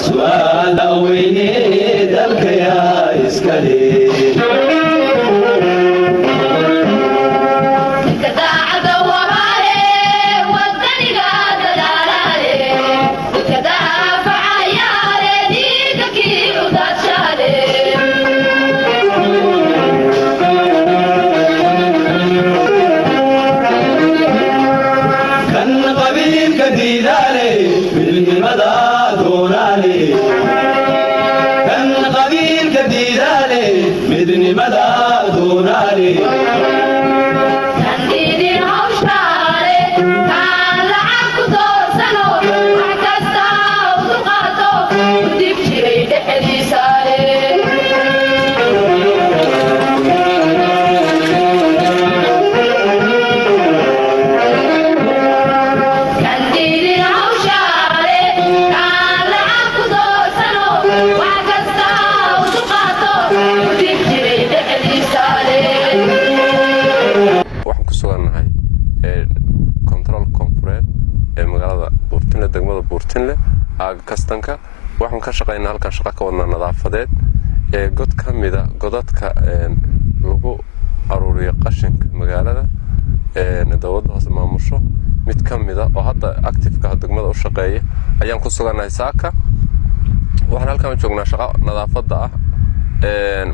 وسؤال ويني ذلك يا إسكالي kastanka waxaan ka shaqeynaa halkan shaqo ka wadnaa nadaafadeed god ka mida godadka lagu aruuriyo qashinka magaalada dawladda hoose maamusho mid ka mida oo hadda active-ka degmada u shaqeeya ayaan ku suganahay saaka waxaan halkan joognaa shaqo nadaafadda ah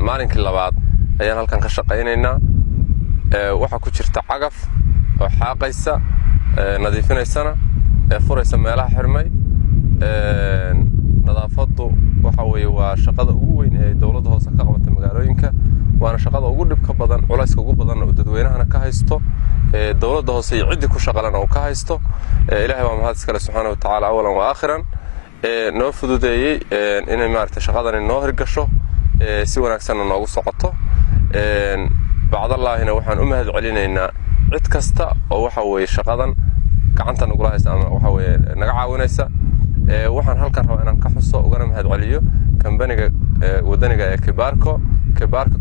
maalinkii labaad ayaan halkan ka shaqeynaynaa waxa ku jirta cagaf oo xaaqaysa nadiifinaysana furaysa meelaha xirmay nadaafaddu waxa weeye waa shaqada ugu weyn ee dawladda hoose ka qabata magaalooyinka waana shaqada ugu dhibka badan culayska ugu badan oo dadweynahana ka haysto dawladda hoose iyo cidii ku shaqalana oo ka haysto ilaahay waa mahad iskale subxaanahu wa tacaala awalan wa aakhiran noo fududeeyey inay maaragtay shaqadani noo hirgasho si wanaagsanna noogu socoto bacdallaahina waxaan u mahad celinaynaa cid kasta oo waxa weeye shaqadan gacanta nagula haysta ama waxa weeye naga caawinaysa waxaan halkan rabaa inaan ka xuso ugana mahad celiyo kambaniga wadaniga ee Kibarco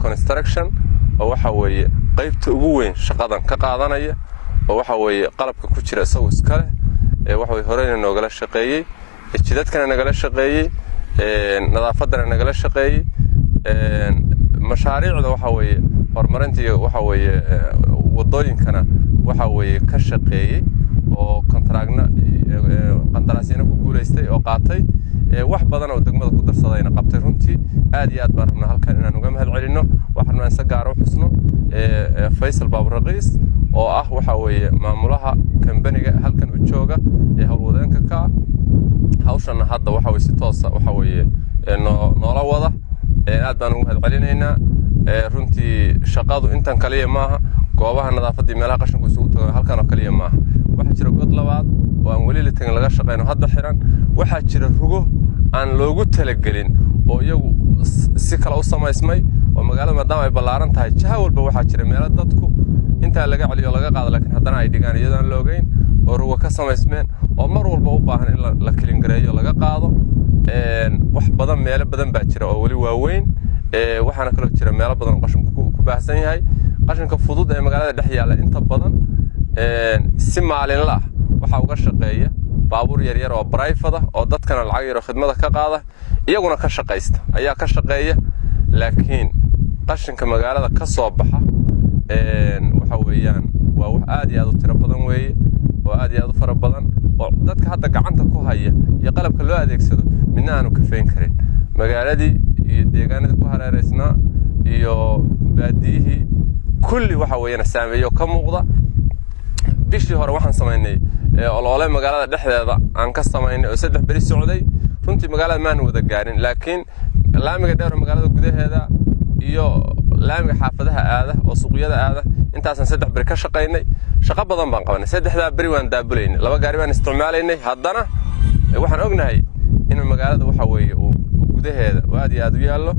Construction oo waxa weeye qaybta ugu weyn shaqadan ka qaadanaya oo waxa weeye qalabka ku jira isagu iska leh waxa weeye horeyna noogala shaqeeyay jidadkana nagala shaqeeyay nadaafadana nagala shaqeeyay mashaariicda waxa weeye horumarinta waxa weeye wadooyinkana waxa weeye ka shaqeeyay oo kontraagna qandaraasina ku guuleystay oo qaatay wax badan oo degmada ku darsadayna qabtay runtii aad iyo aad baan rabnaa halkan inaan uga mahad celino waxaan si gaar ah u xusno Faisal Babraqiis oo ah waxa weeye maamulaha kambaniga halkan u jooga ee hawlwadeenka ka hawshana hadda waxa weeye si toos ah waxa weeye noola wada aad baan uga mahad celinaynaa runtii shaqadu intan kaliya maaha goobaha nadaafadda meelaha qashinku isugu tago halkan oo kaliya maaha waxa jira god labaad oo aan wali la tagin laga shaqeyno hadda xiran waxa jira rugo aan loogu talagelin oo iyagu si kala u samaysmay oo magaalada maadaama ay ballaaran tahay jaha walba waxa jira meel dadku inta laga celiyo laga qaado laakiin haddana ay dhigaan iyadoo loogeyn oo rugo ka samaysmeen oo mar walba u baahan in la kilin gareeyo laga qaado wax badan meel badan baa jira oo wali waaweyn waxaana kala jira meel badan oo qashinku ku baahsan yahay qashinka fudud ee magaalada dhex yaala inta badan si maalinle ah waxa uga shaqeeya baabuur yar yar oo private ah oo dadkana lacag yar oo khidmada ka qaada iyaguna ka shaqeysta ayaa ka shaqeeya laakiin qashinka magaalada ka soo baxa waxa weeyaan waa wax aad iyo aad u tiro badan weeye oo aad iyo aad u fara badan oo dadka hadda gacanta ku haya iyo qalabka loo adeegsado midna aanu ka feyn karin magaaladii iyo deegaanadii ku hareereysnaa iyo baadiyihii kulli waxa weeyaan saameeyo ka muuqda bishii hore waxaan sameynay olole magaalada dhexdeeda aan ka sameynay oo 3 bari socday runtii magaalada ma aan wada gaarin laakiin laamiga dheer magaalada gudaheeda iyo laamiga xaafadaha aada oo suuqyada aada intaasan 3 bari ka shaqeynay shaqo badan baan qabanay 3 bari waan daabuleynay 2 gaari baan isticmaalaynay haddana waxaan ognahay in magaalada waxa weeye uu gudaheeda aad iyo aad u yaallo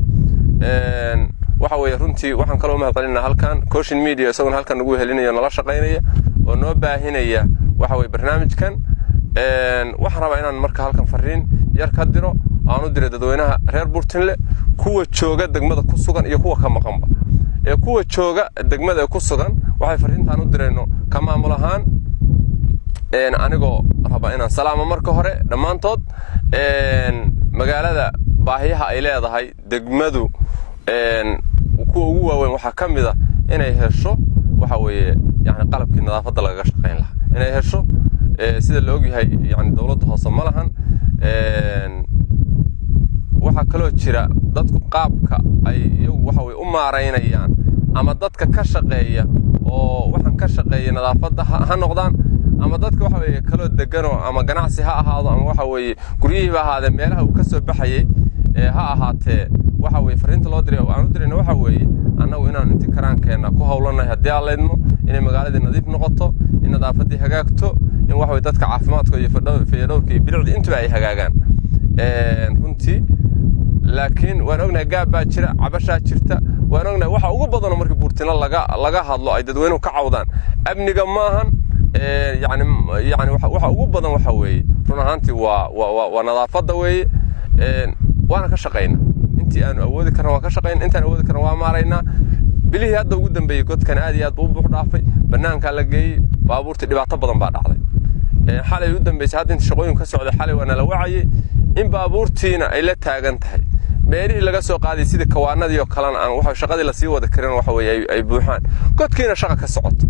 waxa weeye runtii waxaan kala mahad celinaa halkan Caution Media isaguna halkan ugu helinayo nala shaqeynaya oo noo baahinaya waxa weeye barnaamijkan waxaan rabaa inaan marka halkan fariin yar ka diro aan u diro dadweynaha reer Buurtinle kuwa jooga degmada ku sugan iyo kuwa ka maqanba kuwa jooga degmada ku sugan waxay fariintan u direyno ka maamul ahaan anigoo raba inaan salaamo marka hore dhamaantood magaalada baahiyaha ay leedahay degmadu kuwa ugu waaweyn waxaa ka mid ah inay hesho waxa weeye yani qalabkii nadaafadda lagaga shaqayn lahaa inay hesho sida la ogyahay yani dawladda hoose ma lahan waxaa kaloo jira dadku qaabka ay iyagu waxa weeye u maareynayaan ama dadka ka shaqeeya oo waxaan ka shaqeeya nadaafadda ha noqdaan ama dadka waxa weeye kaloo deganoo ama ganacsi ha ahaado ama waxa weeye guryihiiba ahaadee meelaha uu ka soo baxayay ha ahaatee waxa weeye fariinta loo diray aan u dirayna waxa weeye annagu inaan intii karaankeenna ku hawlanahay haddii aan leydmo inay magaaladii nadiif noqoto in nadaafaddii hagaagto in waxa weye dadka caafimaadka iyo fayadhowrka iyo bilicdii intuba ay hagaagaan runtii laakiin waan ognahay gaab baa jira cabashaa jirta waan ognahay waxa ugu badanoo markii buurtino laga hadlo ay dadweynuhu ka cawdaan amniga maahan yani waxa ugu badan waxa weeye run ahaantii waa nadaafadda weeye waana ka shaqayna intii aanu awoodi karna waan ka shaqayna intaan awoodi karna waa maaraynaa bilihii hadda ugu dambeeyey godkan aad iyo aad buu buux dhaafay bannaankaa la geeyey baabuurtii dhibaato badan baa dhacday xalay u dambeysay hadda inta shaqooyin ka socday xalay waa nala wacayay in baabuurtiina ay la taagan tahay meelihii laga soo qaaday sidii kawaanadii oo kalena aan waxa shaqadii la sii wada karin waxa weeye ay buuxaan godkiina shaqa ka socoto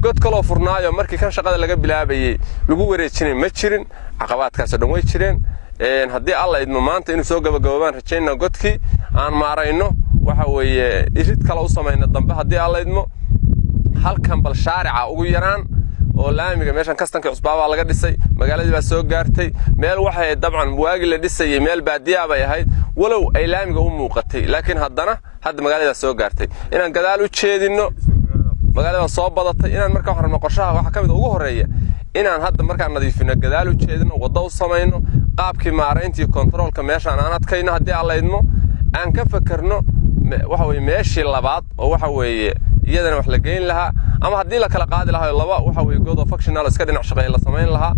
god kaloo furnaayo markii kan shaqada laga bilaabayay lagu wareejinay ma jirin caqabaadkaasoo dhan way jireen haddii alla idmo maanta inuu soo gabagaboobaan rajaynaa godkii aan maarayno waxa weeye irid kale u samayna dambe haddii alla idmo halkan bal shaarica ugu yaraan oo laamiga meeshan kastanka cusbaabaa laga dhisay magaaladii baa soo gaartay meel waxay dabcan waagi la dhisayay meel baadiyaa bay ahayd walow ay laamiga u muuqatay laakiin hadda magaalada soo gaartay inaan gadaal u jeedino magaalada soo badatay inaan markaa wax rabno qorshaha waxa ka mid ugu horeeya inaan hadda markaa nadiifino gadaal u jeedino waddo u samayno qaabkii maaraynta iyo kontaroolka meeshaan aan adkayno haddii aan laydmo aan ka fakarno waxa weeye meeshii labaad oo waxa weeye iyadana wax la geyn lahaa ama haddii la kala qaadi lahaa laba waxa weeye good of functional iska dhinac shaqeeya la samayn lahaa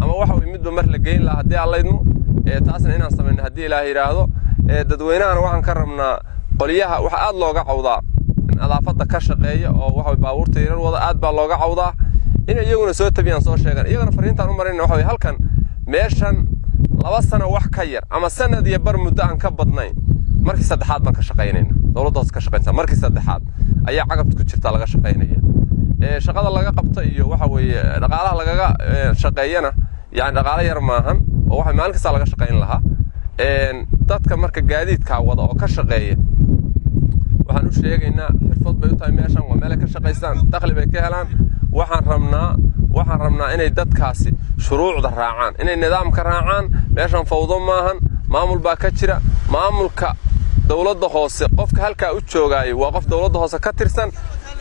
ama waxa weeye midba mar la geyn lahaa haddii aan laydmo taasna inaan samayno haddii ilaahay yidhaahdo dadweynahana waxaan ka rabnaa qoliyaha waxa aad looga cawdaa nadaafadda ka shaqeeya oo waxa weeye baabuurta yarar wada aad baa looga cawdaa in iyaguna soo tabiyaan soo sheegaan iyagana fariintaan u marayna waxa weeye halkan meeshan 2 sano wax ka yar ama sanad iyo bar muddo aan ka badnayn markii saddexaad baan ka shaqaynayna dawladda hoose ka shaqaynaysa markii saddexaad ayaa caqabad ku jirta laga shaqaynaya shaqada laga qabta iyo waxa weeye dhaqaalaha lagaga shaqeeyana yani dhaqaale yar maahan oo waxa maalin kasta laga shaqayn lahaa dadka marka gaadiidka wada oo ka shaqeeya waxaan u sheegaynaa xirfad bay u tahay meeshan waa meel ka shaqaystaan dakhli bay ka helaan waxaan rabnaa inay dadkaasi shuruucda raacaan inay nidaamka raacaan meeshan fawdo maahan maamul baa ka jira maamulka dawladda hoose qofka halkaa u joogaayo waa qof dawladda hoose ka tirsan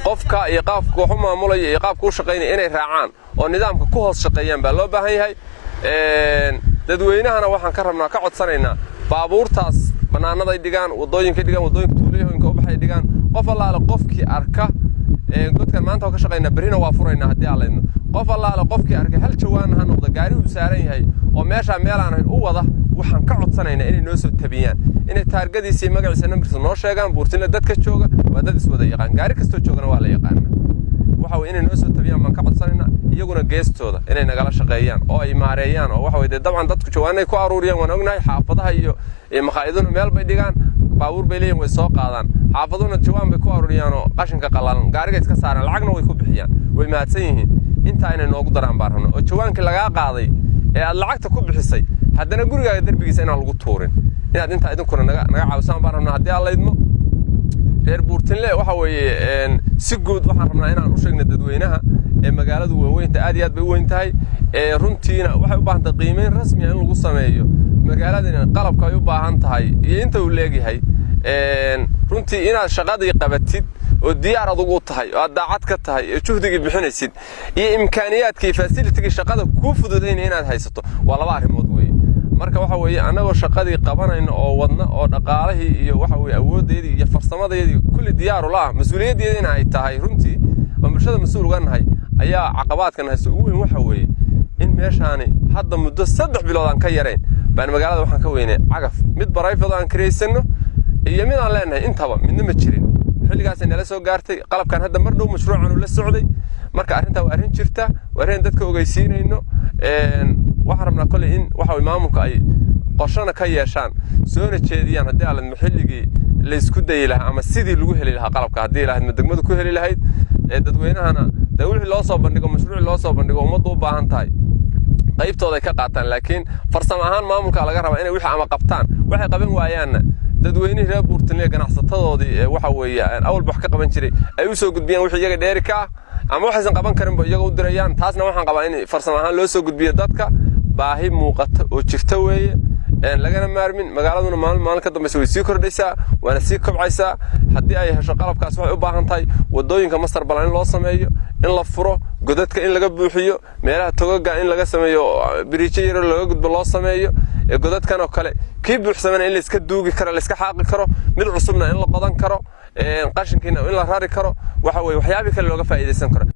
qofka iyo qaabka wax u maamulaya iyo qaabka u shaqaynaya inay raacaan oo nidaamka ku hoos shaqeeyaan baa loo baahan yahay dadweynahana waxaan ka rabnaa ka codsanaynaa baabuurtaas bannaanaday dhigaan waddooyinka tuulooyinka u baxay dhigaan qof allaale qofkii arka godkan maanta ka shaqaynaa berrina waa furaynaa haddii aan laydno qof allaale qofkii arkay hal jawaan ha noqdo gaari uu saaran yahay oo meeshaa meel aan ahayn u wada waxaan ka codsanaynaa inay noo soo tabiyaan inay taargadiisa iyo magaciisa nambarkiisa noo sheegaan buurtinla dadka jooga waa dad iswada yaqaan gaari kastoo joogana waa la yaqaana waxa weye inay noo soo tabiyaan baan ka codsanaynaa iyaguna geestooda inay nagala shaqeeyaan oo ay maareeyaan oo waxa weye dee dabcan dadku jawaanay ku aruuriyaan waan ognahay xaafadaha iyo makhaayaduna meel bay dhigaan baabuur bay leeyihin way soo qaadaan xaafaduna jawaan bay ku aruuriyaan oo qashinka qallalan gaariga iska saaraan lacagna way ku bixiyaan way mahadsan yihiin intaa inay noogu daraan baan rabna oo jawaankii lagaa qaaday ee aad lacagta ku bixisay haddana gurigaaga derbigiisa inaan lagu tuurin inaad intaa idinkuna naga caawisaan baan rabnaa haddii aan laydmo reer buurtinle waxa weeye si guud waxaan rabnaa inaan u sheegno dadweynaha ee magaaladu waaweynta aad iyo aad bay u weyn tahay runtiina waxay u baahan tahay qiimeyn rasmi ah in lagu sameeyo magaaladina qalabka ay u baahan tahay iyo inta uu leegyahay runtii inaad shaqadii qabatid oo diyaar adugu tahay oo aad daacad ka tahay oo juhdigii bixinaysid iyo imkaaniyaadkii facility shaqada ku fududeynay inaad haysato waa laba arrimood weeye marka waxa weeye anagoo shaqadii qabanayna oo wadna oo dhaqaalihii iyo waxa weeye awoodeedii iyo farsamadeedii kulli diyaar u la mas'uuliyadeedina ay tahay runtii oo bulshada mas'uul uga nahay ayaa caqabaadkan haysta ugu weyn waxa weeye in meeshaani hadda muddo 3 bilood aan ka yarayn baan magaalada waxaan ka weynay cagaf mid barayfado aan kareysano iyo mid aan leenahay intaba midna ma jirin xilligaas nala soo gaartay qalabkan hadda mar dhow mashruucan uu la socday marka arrinta waa arrin jirta waa arrin dadka ogeysiinayno waxaan rabnaa kale in waxa maamulka ay qoshana ka yeeshaan soona jeediyaan haddii aan maxilligii la isku dayi lahaa ama sidii lagu heli lahaa qalabka haddii ilaahad degmadu ku heli lahayd dadweynahana wixii loo soo bandhigo mashruuc loo soo bandhigo ummaddu u baahan tahay qaybtooda ay ka qaataan laakiin farsamo ahaan maamulka laga rabaa inay wixii ama qabtaan waxay qaban waayaanna dadweynihii reer Buurtinle ganacsatadoodii waxa weeyaan awal wax ka qaban jiray ay u soo gudbiyaan wixii iyaga dheeri ka ama waxaysan qaban karin ba iyaga u dirayaan taasna waxaan qabaa in farsamo ahaan loo soo gudbiyo dadka baahi muuqata oo jirta weeye lagana maarmin magaaladuna maalin ka dambaysa way sii kordhaysaa waana sii kobcaysaa haddii ay hesho qalabkaas waxay u baahan tahay wadooyinka master plan in loo sameeyo in la furo godadka in laga buuxiyo meelaha togaga in laga sameeyo biriijo yar laga gudbo loo sameeyo godadkan oo kale kii buuxsamana in la iska duugi karo la iska xaaqi karo mid cusubna in la qodan karo qashinkiina in la rari karo waxa weeye waxyaabo kale looga faa'iideysan karo